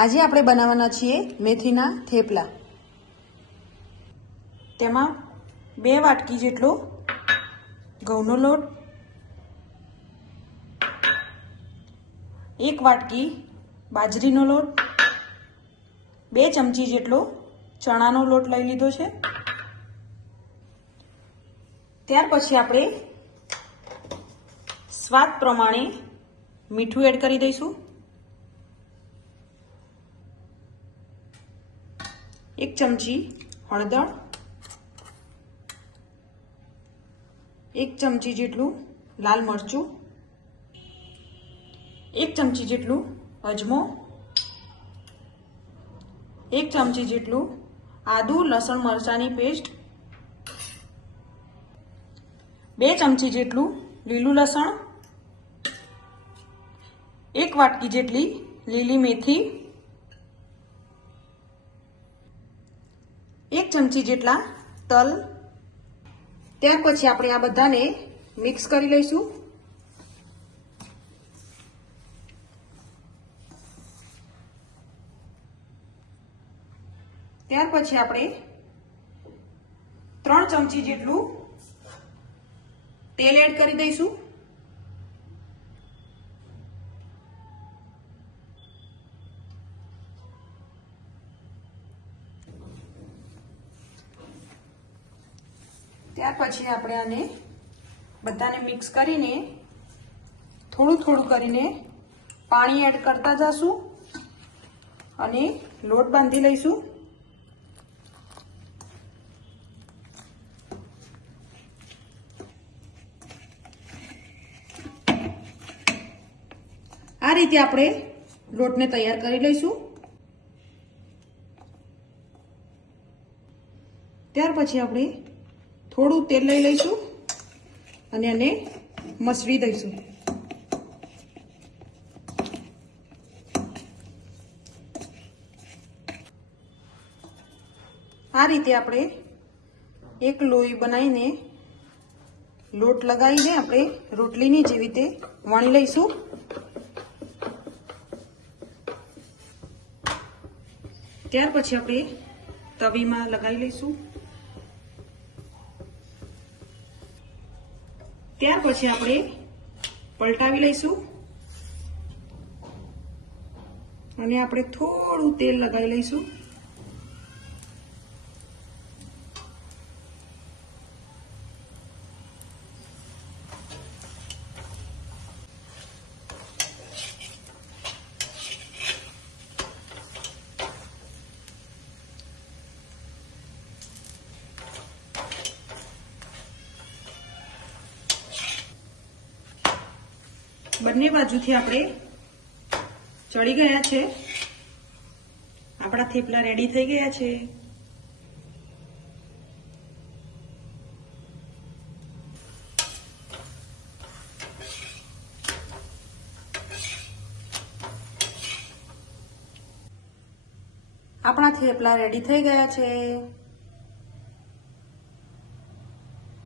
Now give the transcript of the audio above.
આજે આપણે બનાવવાના છીએ મેથીના થેપલા। તેમાં 2 વાટકી જેટલો ઘઉંનો લોટ, 1 વાટકી બાજરીનો લોટ, 2 ચમચી જેટલો ચણાનો લોટ લઈ લીધો છે। ત્યાર પછી આપણે સ્વાદ પ્રમાણે મીઠું એડ કરી દઈશું। 1 ચમચી હળદર, 1 ચમચી જેટલું લાલ મરચું, 1 ચમચી જેટલું અજમો, 1 ચમચી જેટલું આદુ લસણ મરચાંની પેસ્ટ, 2 ચમચી જેટલું લીલું લસણ, 1 વાટકી જેટલી લીલી મેથી, 1 ચમચી જેટલા તલ। ત્યાર પછી આપણે આ બધાને મિક્સ કરી લઈશું। ત્યાર પછી આપણે 3 ચમચી જેટલું તેલ એડ કરી દઈશું। ત્યાર પછી આપણે આને બધાને મિક્સ કરીને થોડું થોડું કરીને પાણી એડ કરતા જશું અને લોટ બાંધી લઈશું। આ રીતે આપણે લોટને તૈયાર કરી લઈશું। ત્યાર પછી આપણે થોડું તેલ લઈ લઈશું અને એને મસળી દઈશું। આ રીતે આપણે એક લોઈ બનાવીને લોટ લગાવીને આપણે રોટલીની જેવી રીતે વણી લઈશું। ત્યાર પછી આપણે તવીમાં લગાવી લઈશું। ત્યાર પછી આપણે પલટાવી લઈશું અને આપણે થોડું તેલ લગાવી લઈશું। બંને બાજુથી આપણે ચડી ગયા છે। આપણા થેપલા રેડી થઈ ગયા છે। આપણા થેપલા રેડી થઈ ગયા છે।